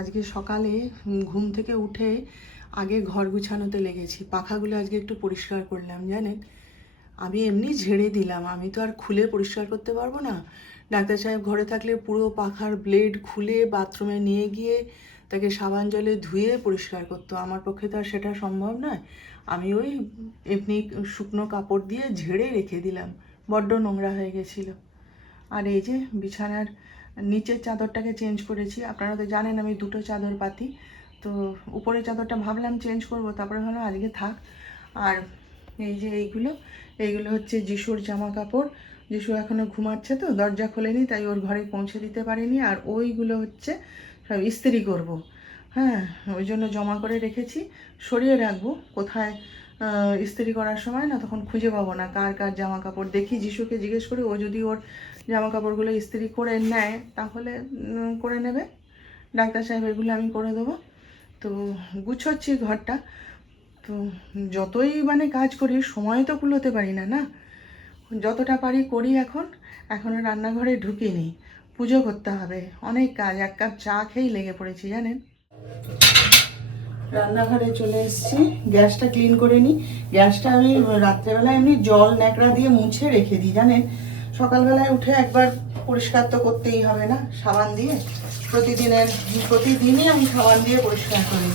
আজকে সকালে ঘুম থেকে উঠে আগে ঘর গুছানোতে লেগেছি। পাখাগুলো আজকে একটু পরিষ্কার করলাম। জানেন, আমি এমনি ঝেড়ে দিলাম, আমি তো আর খুলে পরিষ্কার করতে পারবো না। ডাক্তার সাহেব ঘরে থাকলে পুরো পাখার ব্লেড খুলে বাথরুমে নিয়ে গিয়ে তাকে সাবান জলে ধুয়ে পরিষ্কার করতো। আমার পক্ষে তো আর সেটা সম্ভব নয়। আমি ওই এমনি শুকনো কাপড় দিয়ে ঝেড়ে রেখে দিলাম, বড্ড নোংরা হয়ে গেছিলো। আর এই যে বিছানার নিচের চাদরটাকে চেঞ্জ করেছি। আপনারা তো জানেন আমি দুটো চাদর পাতি, তো উপরের চাদরটা ভাবলাম চেঞ্জ করব, তারপরে ভাবলাম আজকে থাক। আর এই যে এইগুলো হচ্ছে যিশুর জামা কাপড়। যিশু এখনও ঘুমাচ্ছে, তো দরজা খোলেনি, তাই ওর ঘরে পৌঁছে দিতে পারিনি। আর ওইগুলো হচ্ছে সব ইস্ত্রি করব। হ্যাঁ, ওই জন্য জমা করে রেখেছি, সরিয়ে রাখবো। কোথায় ইস্ত্রি করার সময় না তখন খুঁজে পাবো না কার কার জামা কাপড়। দেখি যিশুকে জিজ্ঞেস করি, ও যদি ওর জামা কাপড়গুলো ইস্ত্রি করে নেয় তাহলে করে নেবে। ডাক্তার সাহেব এগুলো আমি করে দেবো। তো গুছোচ্ছি ঘরটা। তো যতই মানে কাজ করি সময় তো কুলোতে পারি না, না? যতটা পারি করি। এখনও রান্নাঘরে ঢুকিনি, পুজো করতে হবে, অনেক কাজ। এক কাপ চা খেয়েই লেগে পড়েছি জানেন। রান্নাঘরে চলে এসেছি, গ্যাসটা ক্লিন করে নিই। গ্যাসটা আমি রাত্রেবেলা এমনি জল ন্যাকড়া দিয়ে মুছে রেখে দিই জানেন। সকালবেলায় উঠে একবার পরিষ্কার তো করতেই হবে না সাবান দিয়ে। প্রতিদিনই আমি সাবান দিয়ে পরিষ্কার করি,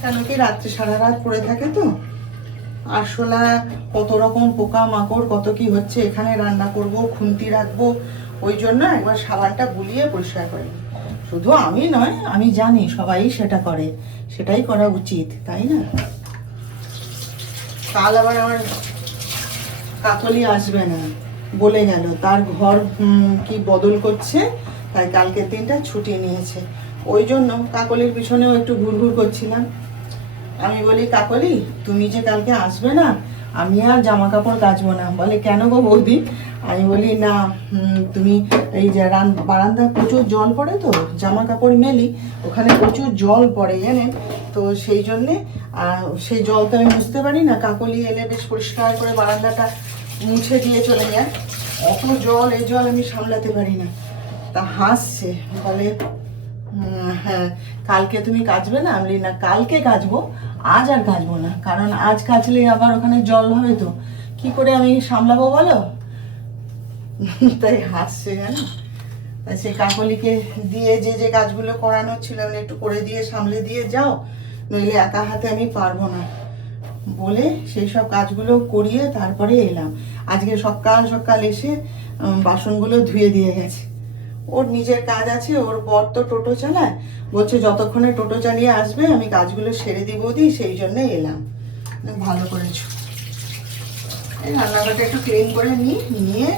কেন কি রাত্রে সারা রাত পড়ে থাকে তো। আরশোলা, কত রকম পোকা মাকড় কত কি হচ্ছে। এখানে রান্না করব, খুন্তি রাখবো, ওই জন্য একবার সাবানটা বুলিয়ে পরিষ্কার করি। শুধু আমি নয়, আমি জানি সবাই সেটা করে, সেটাই করা উচিত, তাই না? কাল আবার আমার কাকলি আসবে না বলে গেল, তার ঘর কি বদল করছে, তাই কালকের দিনটা ছুটি নিয়েছে। ওই জন্য কাকলির পিছনেও একটু ঘুরঘুর করছিলাম। আমি বলি, কাকলি তুমি যে কালকে আসবে না, আমি আর জামা কাপড় কাচবো না। বলে, কেন গো বৌদি? আমি বলি, না তুমি এই যে বারান্দায় প্রচুর জল পড়ে, তো জামা কাপড় মেলি, ওখানে প্রচুর জল পড়ে জানেন। তো সেই জন্যে সেই জল তো আমি বুঝতে পারি না। কাকলি এলে বেশ পরিষ্কার করে বারান্দাটা মুছে দিয়ে চলে যায়। অত জল, এই জল আমি সামলাতে পারি না। তা হাসছে, বলে হ্যাঁ কালকে তুমি কাচবে না? আমি না, কালকে কাচবো, আজ আর কাচবো না, কারণ আজ কাচলে আবার ওখানে জল হবে, তো কি করে আমি সামলাবো বলো? তাই হাসছে জানো। তাই সে কাকলিকে দিয়ে যে কাজগুলো করানো ছিল একটু করে দিয়ে সামলে দিয়ে যাও, নইলে একা হাতে আমি পারবো না বলে সেই সব কাজগুলো করিয়ে তারপরে এলাম। আজকে সকাল সকাল এসে বাসনগুলো ধুয়ে দিয়ে গেছে। ওর নিজের কাজ আছে, ওর বর তো টোটো চালায়, বলছে যতক্ষণে টোটো চালিয়ে আসবে আমি কাজগুলো সেরে দিব দি, সেই জন্য এলাম। ভালো করেছো। এই রান্নাঘরটা একটু ক্লিন করে নিয়ে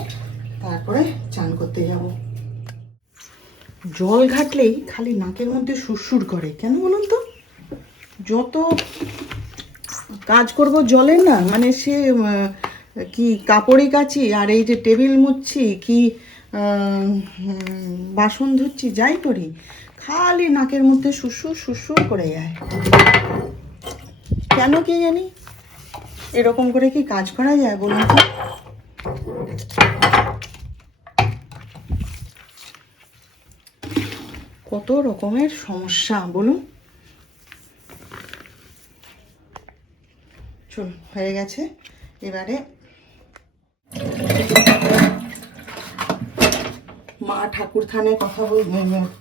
তারপরে চান করতে যাব। জল ঘাটলেই খালি নাকের মধ্যে সুরসুর করে, কেন বলুন তো? যত কাজ করব জলের না, মানে সে কি কাপড়ই কাচি আর এই যে টেবিল মুছছি কি বাসন ধুচ্ছি, যাই করি খালি নাকের মধ্যে সুরসুর সুরসুর করে যায়। কেন কে জানি, এরকম করে কি কাজ করা যায় বলুন তো? কত রকমের সমস্যা বলুন। চল, হয়ে গেছে। এবারে মা ঠাকুর থানে কথা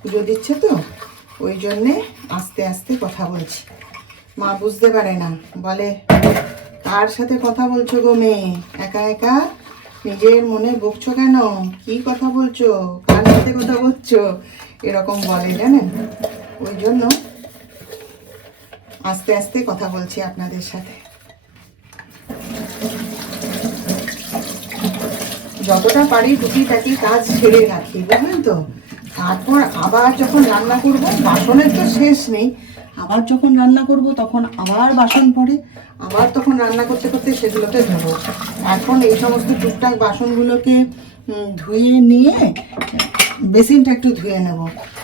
পুজো দিচ্ছে, তো ওই জন্যে আস্তে আস্তে কথা বলছি। মা বুঝতে পারে না, বলে কার সাথে কথা বলছো গো মেয়ে, একা একা নিজের মনে বকছো কেন? কি কথা বলছো, কার সাথে কথা বলছো, এরকম বলে জানেন। ওই জন্য আস্তে আস্তে কথা বলছি আপনাদের সাথে। যতটা পারি টুকিটাকি কাজ সেরে রাখি, বুঝলেন তো। তারপর আবার যখন রান্না করব, বাসনের তো শেষ নেই, আবার যখন রান্না করব তখন আবার বাসন পড়ে, আবার তখন রান্না করতে করতে সেগুলোকে ধোবো। এখন এই সমস্ত টুকটাক বাসনগুলোকে ধুয়ে নিয়ে বেসিনটা একটু ধুয়ে নেব,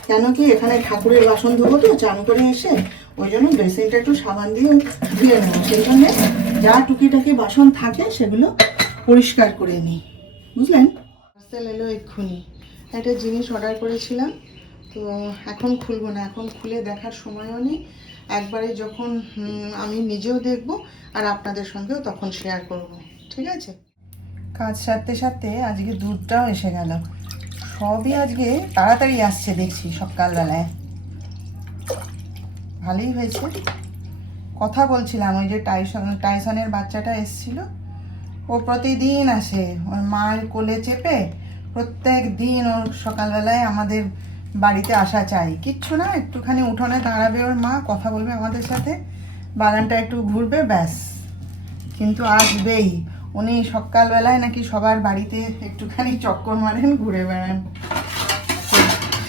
কেন কি এখানে ঠাকুরের বাসন ধোবো তো চান করে এসে, ওই জন্য বেসিনটা একটু সাবান দিয়ে ধুয়ে নেবো। সেই জন্যে যা টুকিটাকি বাসন থাকে সেগুলো পরিষ্কার করে নিই, বুঝলেন। পার্সেল এলো এক্ষুনি, একটা জিনিস অর্ডার করেছিলাম, তো এখন খুলবো না, এখন খুলে দেখার সময়ও নেই। একবারে যখন আমি নিজেও দেখব আর আপনাদের সঙ্গেও তখন শেয়ার করব, ঠিক আছে? কাজ সারতে সারতে আজকে দুধটাও এসে গেল। সবই আজকে তাড়াতাড়ি আসছে দেখছি সকালবেলায়, ভালোই হয়েছে। কথা বলছিলাম, ওই যে টাইসনের বাচ্চাটা এসছিল, ও প্রতিদিন আসে ওর মার কোলে চেপে, প্রত্যেক দিন ওর সকালবেলায় আমাদের বাড়িতে আসা চাই। কিচ্ছু না, একটুখানি উঠোনে দাঁড়াবে ওর মা, কথা বলবে আমাদের সাথে, বাগানটা একটু ঘুরবে, ব্যাস। কিন্তু আসবেই উনি সকালবেলায়, নাকি সবার বাড়িতে একটুখানি চক্কর মারেন, ঘুরে বেড়ান।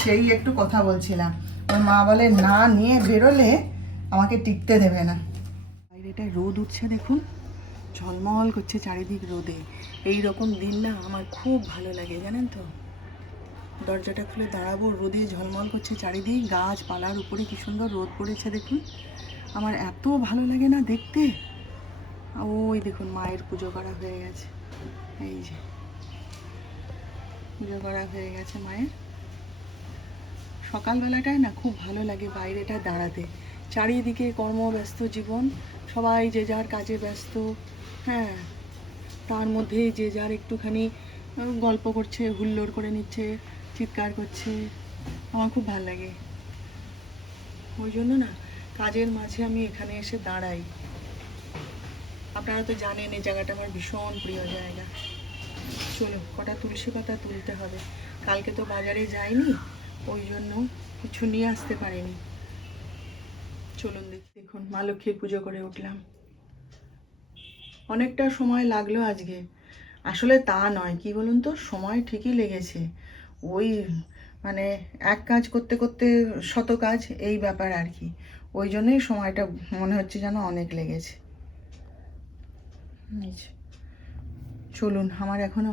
সেই একটু কথা বলছিলাম, ওর মা বলে না নিয়ে বেরোলে আমাকে টিকতে দেবে না। বাইরেটায় রোদ উঠছে দেখুন, ঝলমল করছে চারিদিক রোদে। এই রকম দিন না আমার খুব ভালো লাগে, জানেন তো। দরজাটা খুলে দাঁড়াবো, রোদে ঝলমল করছে চারিদিক, গাছপালার উপরে কি সুন্দর রোদ পড়েছে দেখুন। আমার এত ভালো লাগে না দেখতে। ওই দেখুন মায়ের পুজো করা হয়ে গেছে, এই যে পুজো করা হয়ে গেছে মায়ের। সকালবেলাটায় না খুব ভালো লাগে বাইরেটা দাঁড়াতে। চারিদিকে কর্মব্যস্ত জীবন, সবাই যে যার কাজে ব্যস্ত, হ্যাঁ, তার মধ্যে যে যার একটুখানি গল্প করছে, হুল্লোড় করে নিচ্ছে, চিৎকার করছে। আমার খুব ভালো লাগে, ওই জন্য না কাজের মাঝে আমি এখানে এসে দাঁড়াই। আপনারা তো জানেন এই জায়গাটা আমার ভীষণ প্রিয় জায়গা। চলো কটা তুলসী পাতা তুলতে হবে, কালকে তো বাজারে যাইনি, ওই জন্য কিছু নিয়ে আসতে পারিনি। চলুন দেখুন মা লক্ষ্মীর পুজো করে উঠলাম। অনেকটা সময় লাগলো আজকে, আসলে তা নয়, কি বলুন তো, সময় ঠিকই লেগেছে। ওই মানে এক কাজ করতে করতে শত কাজ, এই ব্যাপার আর কি। ওই জন্যই সময়টা মনে হচ্ছে যেন অনেক লেগেছে। চলুন, আমার এখনো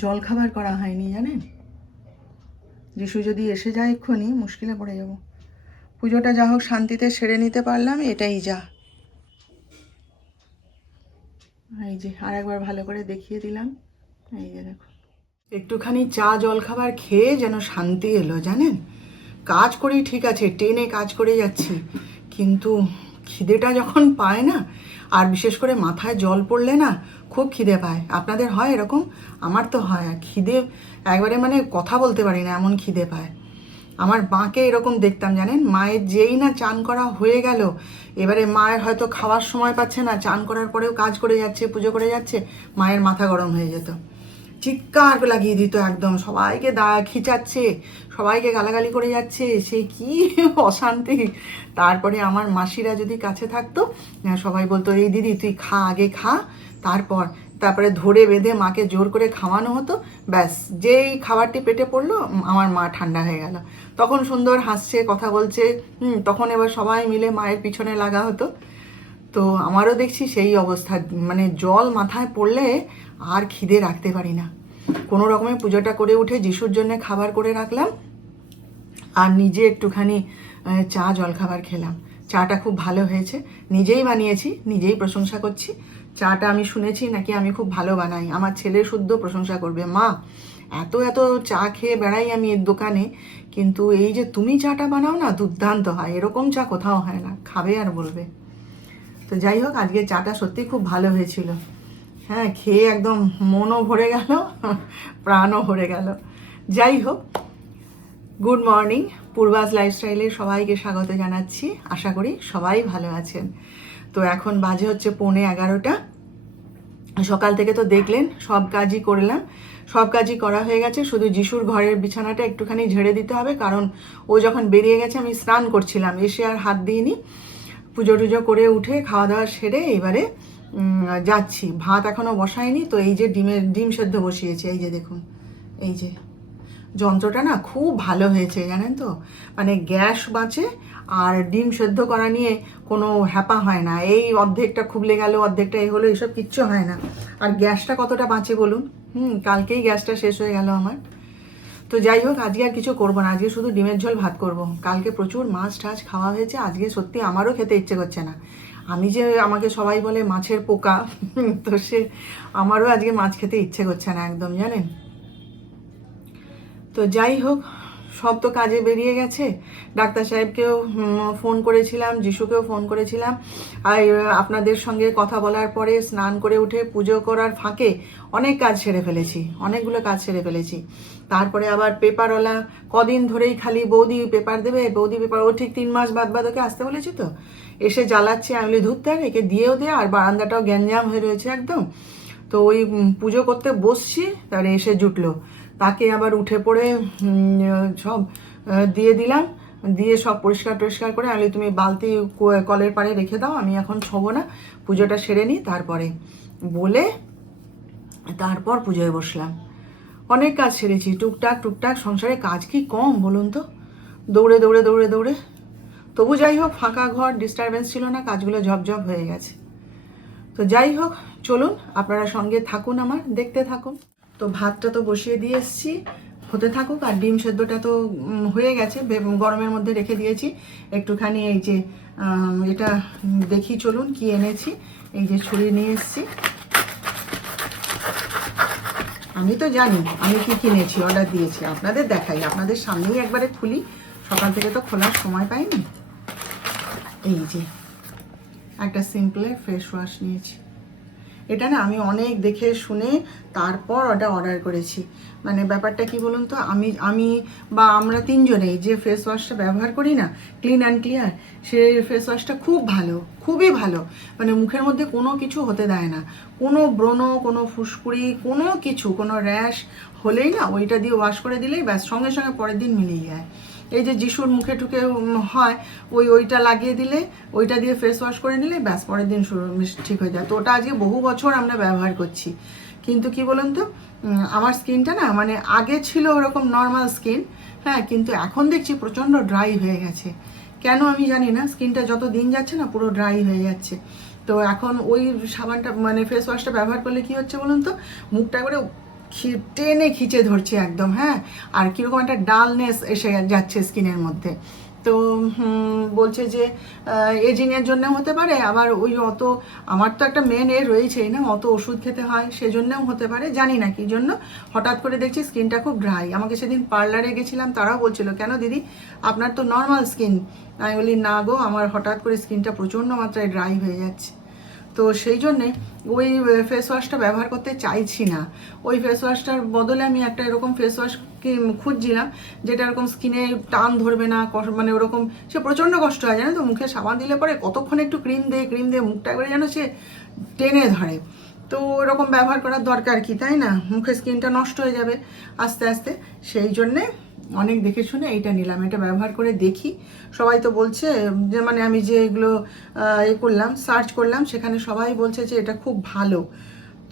জল খাবার করা হয়নি জানেন। যিশু যদি এসে যায় এক্ষুনি মুশকিলে পড়ে যাব। পুজোটা যা হোক শান্তিতে সেরে নিতে পারলাম, এটাই যা। এই যে আর একবার ভালো করে দেখিয়ে দিলাম, এই যে দেখো। একটুখানি চা জল খাবার খেয়ে যেন শান্তি এলো জানেন। কাজ করি ঠিক আছে, টেনে কাজ করে যাচ্ছি, কিন্তু খিদেটা যখন পায় না, আর বিশেষ করে মাথায় জল পড়লে না খুব খিদে পায়। আপনাদের হয় এরকম? আমার তো হয়, আর খিদে একবারে মানে কথা বলতে পারি না, এমন খিদে পায়। আমার মাকে এরকম দেখতাম জানেন, মায়ের যেই না চান করা হয়ে গেল, এবারে মায়ের হয়তো খাওয়ার সময় পাচ্ছে না, চান করার পরেও কাজ করে যাচ্ছে, পুজো করে যাচ্ছে, মায়ের মাথা গরম হয়ে যেত, চিৎকার লাগিয়ে দিত একদম, সবাইকে খিচাচ্ছে, সবাইকে গালাগালি করে যাচ্ছে, সে কি অশান্তি। তারপরে আমার মাসিরা যদি কাছে থাকতো, সবাই বলতো এই দিদি তুই খা, আগে খা, তারপরে ধরে বেঁধে মাকে জোর করে খাওয়ানো হতো। ব্যাস, যেই খাবারটি পেটে পড়লো আমার মা ঠান্ডা হয়ে গেল, তখন সুন্দর হাসছে, কথা বলছে, তখন এবার সবাই মিলে মায়ের পিছনে লাগা হতো। তো আমারও দেখছি সেই অবস্থা, মানে জল মাথায় পড়লে আর খিদে রাখতে পারি না। কোনো রকমে পুজোটা করে উঠে যিশুর জন্য খাবার করে রাখলাম, আর নিজে একটুখানি চা জলখাবার খেলাম। চাটা খুব ভালো হয়েছে, নিজেই বানিয়েছি, নিজেই প্রশংসা করছি। চাটা আমি শুনেছি নাকি আমি খুব ভালো বানাই, আমার ছেলে শুদ্ধ প্রশংসা করবে, মা এত এত চা খেয়ে বেড়াই আমি এর দোকানে, কিন্তু এই যে তুমি চাটা বানাও না, দুর্দান্ত হয়, এরকম চা কোথাও হয় না, খাবে আর বলবে। তো যাই হোক, আজকে চাটা সত্যি খুব ভালো হয়েছিল। হ্যাঁ, খেয়ে একদম মনও ভরে গেল, প্রাণও ভরে গেল। যাই হোক, গুড মর্নিং, পূর্বাস লাইফস্টাইলে সবাইকে স্বাগত জানাচ্ছি। আশা করি সবাই ভালো আছেন। তো এখন বাজে হচ্ছে 11:15। সকাল থেকে তো দেখলেন সব কাজই করলাম, সব কাজই করা হয়ে গেছে, শুধু যিশুর ঘরের বিছানাটা একটুখানি ঝেড়ে দিতে হবে, কারণ ও যখন বেরিয়ে গেছে আমি স্নান করছিলাম, এসে আর হাত দিইনি। পুজো টুজো করে উঠে খাওয়া দাওয়া সেরে এবারে যাচ্ছি। ভাত এখনও বসাইনি, তো এই যে ডিম সেদ্ধ বসিয়েছি, এই যে দেখুন, এই যে যন্ত্রটা না খুব ভালো হয়েছে জানেন তো, মানে গ্যাস বাঁচে, আর ডিম সেদ্ধ করা নিয়ে কোনো হ্যাপা হয় না, এই অর্ধেকটা খুবলে গেল, অর্ধেকটা এই হলো, এইসব কিচ্ছু হয় না। আর গ্যাসটা কতটা বাঁচে বলুন, কালকেই গ্যাসটা শেষ হয়ে গেল আমার। তো যাই হোক, আজকে আর কিছু করবো না, আজকে শুধু ডিমের ঝোল ভাত করব। কালকে প্রচুর মাছ টাছ খাওয়া হয়েছে, আজকে সত্যি আমারও খেতে ইচ্ছে করছে না। আমি যে, আমাকে সবাই বলে মাছের পোকা, তো সে আমারও আজকে মাছ খেতে ইচ্ছে করছে না একদম জানেন। তো যাই হোক, সব তো কাজে বেরিয়ে গেছে। ডাক্তার সাহেবকেও ফোন করেছিলাম, যিশুকেও ফোন করেছিলাম। আর আপনাদের সঙ্গে কথা বলার পরে স্নান করে উঠে পুজো করার ফাঁকে অনেক কাজ সেরে ফেলেছি, অনেকগুলো কাজ সেরে ফেলেছি। তারপরে আবার পেপারওয়ালা কদিন ধরেই খালি বৌদি পেপার দেবে, বৌদি পেপার, ও ঠিক 3 মাস বাদ ওকে আসতে বলেছি তো, এসে জ্বালাচ্ছে। আমি বলি ধুতে আর একে দিয়েও দেয়, আর বারান্দাটাও গ্যাঞ্জাম হয়ে রয়েছে একদম। তো ওই পুজো করতে বসছি, তার এসে জুটলো। তাকে আবার উঠে পড়ে সব দিয়ে দিলাম, দিয়ে সব পরিষ্কার টরিষ্কার করে আমি, তুমি বালতি কলের পাড়ে রেখে দাও, আমি এখন ছোবো না, পুজোটা সেরে নিই তারপরে বলে তারপর পুজোয় বসলাম। অনেক কাজ সেরেছি, টুকটাক টুকটাক। সংসারে কাজ কি কম বলুন তো, দৌড়ে দৌড়ে দৌড়ে দৌড়ে। তবু যাই হোক, ফাঁকা ঘর, ডিস্টারবেন্স ছিল না, কাজগুলো ঝপঝপ হয়ে গেছে। তো যাই হোক, চলুন আপনারা সঙ্গে থাকুন, আমার দেখতে থাকুন। তো ভাতটা তো বসিয়ে দিয়ে এসেছি, হতে থাকুক। আর ডিম সেদ্ধটা তো হয়ে গেছে, গরমের মধ্যে রেখে দিয়েছি একটুখানি। এই যে এটা দেখি, চলুন কি এনেছি। এই যে ছুরি নিয়ে এসেছি। আমি তো জানি আমি কি কিনেছি, অর্ডার দিয়েছি, আপনাদের দেখাই, আপনাদের সামনেই একবারে খুলি। সকাল থেকে তো খোলার সময় পাইনি। এই যে একটা সিম্পলের ফেস ওয়াশ নিয়েছি। এটা না আমি অনেক দেখে শুনে তারপর ওটা অর্ডার করেছি। মানে ব্যাপারটা কি বলুন তো, আমি বা আমরা তিনজনেই যে ফেস ওয়াশটা ব্যবহার করি না, ক্লিন অ্যান্ড ক্লিয়ার, সেই ফেস ওয়াশটা খুব ভালো, খুবই ভালো। মানে মুখের মধ্যে কোনো কিছু হতে দেয় না, কোনো ব্রণ, কোনো ফুসকুড়ি, কোনো কিছু, কোনো র্যাশ হলেই না ওইটা দিয়ে ওয়াশ করে দিলেই ব্যাস সঙ্গে সঙ্গে পরের দিন মিলিয়ে যায়। এই যে যিশুর মুখে টুকে হয়, ওইটা লাগিয়ে দিলে, ওইটা দিয়ে ফেস ওয়াশ করে নিলে ব্যাস পরের দিন ঠিক হয়ে যায়। তো ওটা আজকে বহু বছর আমরা ব্যবহার করছি। কিন্তু কি বলুন তো, আমার স্কিনটা না, মানে আগে ছিল ওরকম নর্মাল স্কিন, হ্যাঁ, কিন্তু এখন দেখছি প্রচণ্ড ড্রাই হয়ে গেছে। কেন আমি জানি না, স্কিনটা যত দিন যাচ্ছে না পুরো ড্রাই হয়ে যাচ্ছে। তো এখন ওই সাবানটা, মানে ফেস ওয়াশটা ব্যবহার করলে কি হচ্ছে বলুন তো, মুখটা করে টেনে খিচে ধরছে একদম, হ্যাঁ, আর কীরকম একটা ডালনেস এসে যাচ্ছে স্কিনের মধ্যে। তো বলছে যে এজিংয়ের জন্য হতে পারে, আবার ওই অত, আমার তো একটা মেন রয়েছেই না, অত ওষুধ খেতে হয়, সেজন্যও হতে পারে, জানি না কী জন্য। হঠাৎ করে দেখছি স্কিনটা খুব ড্রাই। আমাকে সেদিন পার্লারে গেছিলাম, তারাও বলছিল কেন দিদি আপনার তো নর্মাল স্কিন। আমি বলি না গো, আমার হঠাৎ করে স্কিনটা প্রচণ্ড মাত্রায় ড্রাই হয়ে যাচ্ছে। তো সেই জন্যে ওই ফেস ওয়াশটা ব্যবহার করতে চাইছি না। ওই ফেস ওয়াশটার বদলে আমি একটা এরকম ফেস ওয়াশ খুঁজছিলাম, যেটা এরকম স্কিনে টান ধরবে না, মানে ওরকম, সে প্রচণ্ড কষ্ট হয় জানো তো, মুখে সাবান দিলে পরে কতক্ষণ একটু ক্রিম দিয়ে মুখটা করে যেন সে টেনে ধরে। তো ওরকম ব্যবহার করার দরকার কি, তাই না? মুখের স্কিনটা নষ্ট হয়ে যাবে আস্তে আস্তে। সেই জন্যে অনেক দেখে শুনে এইটা নিলাম, এটা ব্যবহার করে দেখি। সবাই তো বলছে যে, মানে আমি যে এগুলো করলাম, সার্চ করলাম, সেখানে সবাই বলছে যে এটা খুব ভালো।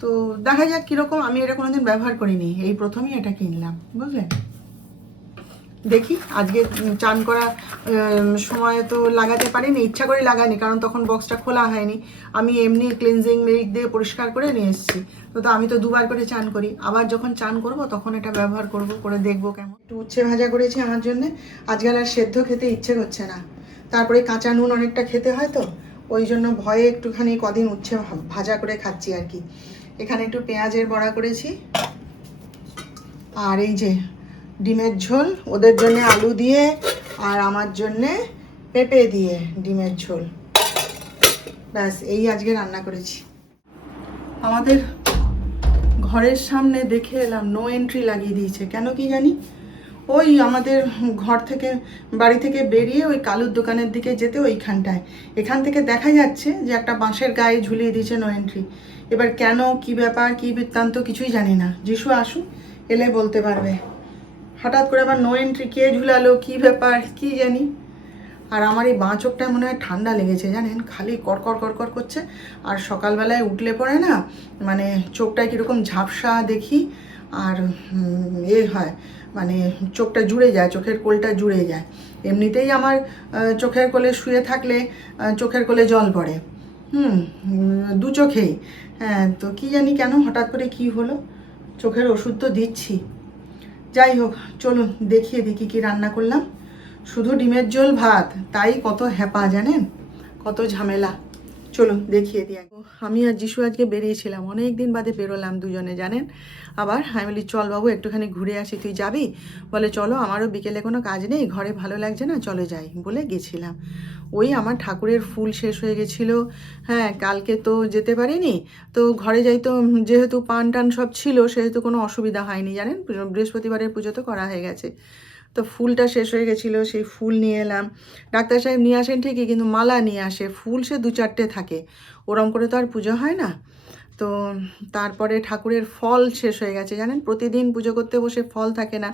তো দেখা যাক কীরকম। আমি এটা কোনোদিন ব্যবহার করিনি, এই প্রথমই এটা কিনলাম, বুঝলেন। দেখি আজকে চান করা সময় তো লাগাতে পারিনি, ইচ্ছা করে লাগাইনি, কারণ তখন বক্সটা খোলা হয়নি। আমি এমনি ক্লিনজিং মিল্ক দিয়ে পরিষ্কার করে নিয়ে এসেছি। তো আমি তো 2বার করে চান করি, আবার যখন চান করব তখন এটা ব্যবহার করব, করে দেখবো কেমন। একটু উচ্ছে ভাজা করেছি আমার জন্যে, আজকাল আর সেদ্ধ খেতে ইচ্ছে করছে না। তারপরে কাঁচা নুন অনেকটা খেতে হয়, তো ওই জন্য ভয়ে একটুখানি কদিন উচ্ছে ভাজা করে খাচ্ছি আর কি। এখানে একটু পেঁয়াজের বড়া করেছি, আর এই যে ডিমের ঝোল, ওদের জন্য আলু দিয়ে আর আমার জন্যে পেঁপে দিয়ে ডিমের ঝোল, ব্যাস এই আজকে রান্না করেছি। আমাদের ঘরের সামনে দেখে এলাম নো এন্ট্রি লাগিয়ে দিয়েছে, কেন কি জানি। ওই আমাদের ঘর থেকে, বাড়ি থেকে বেরিয়ে ওই কালুর দোকানের দিকে যেতে ওইখানটায়, এখান থেকে দেখা যাচ্ছে যে একটা বাঁশের গায়ে ঝুলিয়ে দিয়েছে নো এন্ট্রি। এবার কেন, কি ব্যাপার, কি বৃত্তান্ত কিছুই জানি না। যিশু আসুক, এলে বলতে পারবে। হঠাৎ করে আবার নো এন্ট্রি কে ঝুলালো, কি ব্যাপার কি জানি। আর আমার এই বাঁ চোখটা মনে হয় ঠান্ডা লেগেছে জানেন, খালি কড়কড় কড়কড় করছে। আর সকালবেলায় উঠলে পরে না, মানে চোখটায় কীরকম ঝাপসা দেখি, আর হয়, মানে চোখটা জুড়ে যায়, চোখের কোলটা জুড়ে যায়। এমনিতেই আমার চোখের কোলে শুয়ে থাকলে চোখের কোলে জল পড়ে, দু চোখেই। হ্যাঁ, তো কি জানি কেন হঠাৎ করে কি হলো। চোখের ওষুধ তো দিচ্ছি। যাই হোক, চলুন দেখিয়ে দিই কী রান্না করলাম। শুধু ডিমের ঝোল ভাত, তাই কত হ্যাপা জানেন, কত ঝামেলা। চলো দেখিয়ে দিই। আমি আর যিশু আজকে বেরিয়েছিলাম, অনেক দিন বাদে বেরোলাম দুজনে জানেন। আবার আমি বলি চল বাবু একটুখানি ঘুরে আসি, তুই যাবি? বলে চলো, আমারও বিকেলে কোনো কাজ নেই, ঘরে ভালো লাগছে না, চলে যাই, বলে গেছিলাম। ওই আমার ঠাকুরের ফুল শেষ হয়ে গেছিলো। হ্যাঁ, কালকে তো যেতে পারিনি, তো ঘরে যাই তো, যেহেতু পান টান সব ছিল সেহেতু কোনো অসুবিধা হয়নি জানেন, বৃহস্পতিবারের পুজো তো করা হয়ে গেছে। তো ফুলটা শেষ হয়ে গেছিলো, সেই ফুল নিয়ে এলাম। ডাক্তার সাহেব নিয়ে আসেন ঠিকই, কিন্তু মালা নিয়ে আসে, ফুল সে 2-4টে থাকে, ওরম করে তো আর পুজো হয় না। তো তারপরে ঠাকুরের ফল শেষ হয়ে গেছে জানেন, প্রতিদিন পুজো করতে বসে ফল থাকে না।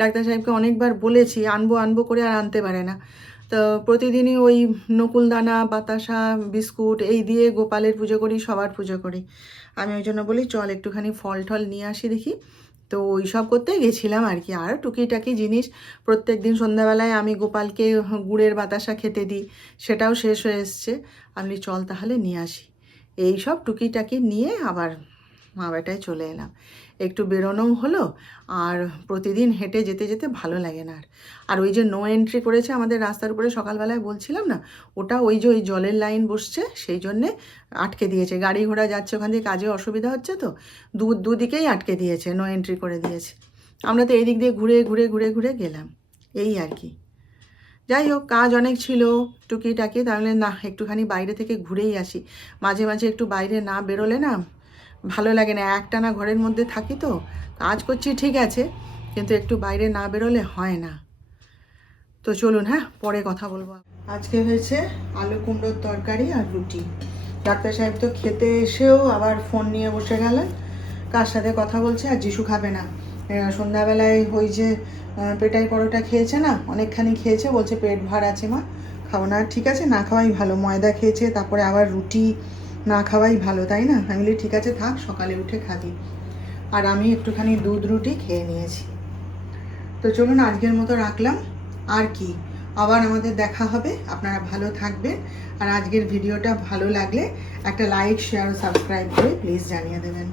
ডাক্তার সাহেবকে অনেকবার বলেছি আনবো আনবো করে, আর আনতে পারে না। তো প্রতিদিনই ওই নকুলদানা, বাতাসা, বিস্কুট এই দিয়ে গোপালের পুজো করি, সবার পুজো করি। আমি ওই জন্য বলি চল একটুখানি ফল টল নিয়ে আসি দেখি। তো ওই সব করতে গেছিলাম আর কি। আর টুকিটাকি জিনিস, প্রত্যেক দিন সন্ধ্যাবেলায় আমি গোপালকে গুড়ের বাতাসা খেতে দিই, সেটাও শেষ হয়ে এসছে। আমি চল তাহলে নিয়ে আসি। এই সব টুকিটাকি নিয়ে আবার মা বেটায় চলে এলাম। একটু বেরোনোও হলো, আর প্রতিদিন হেঁটে যেতে যেতে ভালো লাগে না আর। আর ওই যে নো এন্ট্রি করেছে আমাদের রাস্তার উপরে, সকালবেলায় বলছিলাম না, ওটা ওই যে ওই জলের লাইন বসছে সেই জন্যে আটকে দিয়েছে। গাড়ি ঘোড়া যাচ্ছে ওখান দিয়ে, কাজে অসুবিধা হচ্ছে, তো দুদিকেই আটকে দিয়েছে, নো এন্ট্রি করে দিয়েছে। আমরা তো এই দিক দিয়ে ঘুরে ঘুরে ঘুরে ঘুরে গেলাম, এই আর কি। যাই হোক, কাজ অনেক ছিল টুকিটাকি, তাহলে না একটুখানি বাইরে থেকে ঘুরেই আসি। মাঝে মাঝে একটু বাইরে না বেরোলে না ভালো লাগে না, একটানা ঘরের মধ্যে থাকি তো। কাজ করছি ঠিক আছে, কিন্তু একটু বাইরে না বেরোলে হয় না। তো চলুন, হ্যাঁ পরে কথা বলবো। আজকে হয়েছে আলু কুমড়োর তরকারি আর রুটি। ডাক্তার সাহেব তো খেতে এসেও আবার ফোন নিয়ে বসে গেলেন, কার সাথে কথা বলছে। আর যিশু খাবে না, সন্ধ্যাবেলায় ওই যে পেটাই পরোটা খেয়েছে না, অনেকখানি খেয়েছে, বলছে পেট ভার আছে মা, খাবো না। ঠিক আছে, না খাওয়াই ভালো, ময়দা খেয়েছে, তারপরে আবার রুটি, না খাওয়াই ভালো, তাই না? আমি বলি ঠিক আছে থাক, সকালে উঠে খাবি। আর আমি একটুখানি দুধ রুটি খেয়ে নিয়েছি। তো চলুন আজকের মতো রাখলাম, আর কি, আবার আমাদের দেখা হবে। আপনারা ভালো থাকবেন, আর আজকের ভিডিওটা ভালো লাগলে একটা লাইক, শেয়ার ও সাবস্ক্রাইব করে প্লিজ জানিয়ে দেবেন।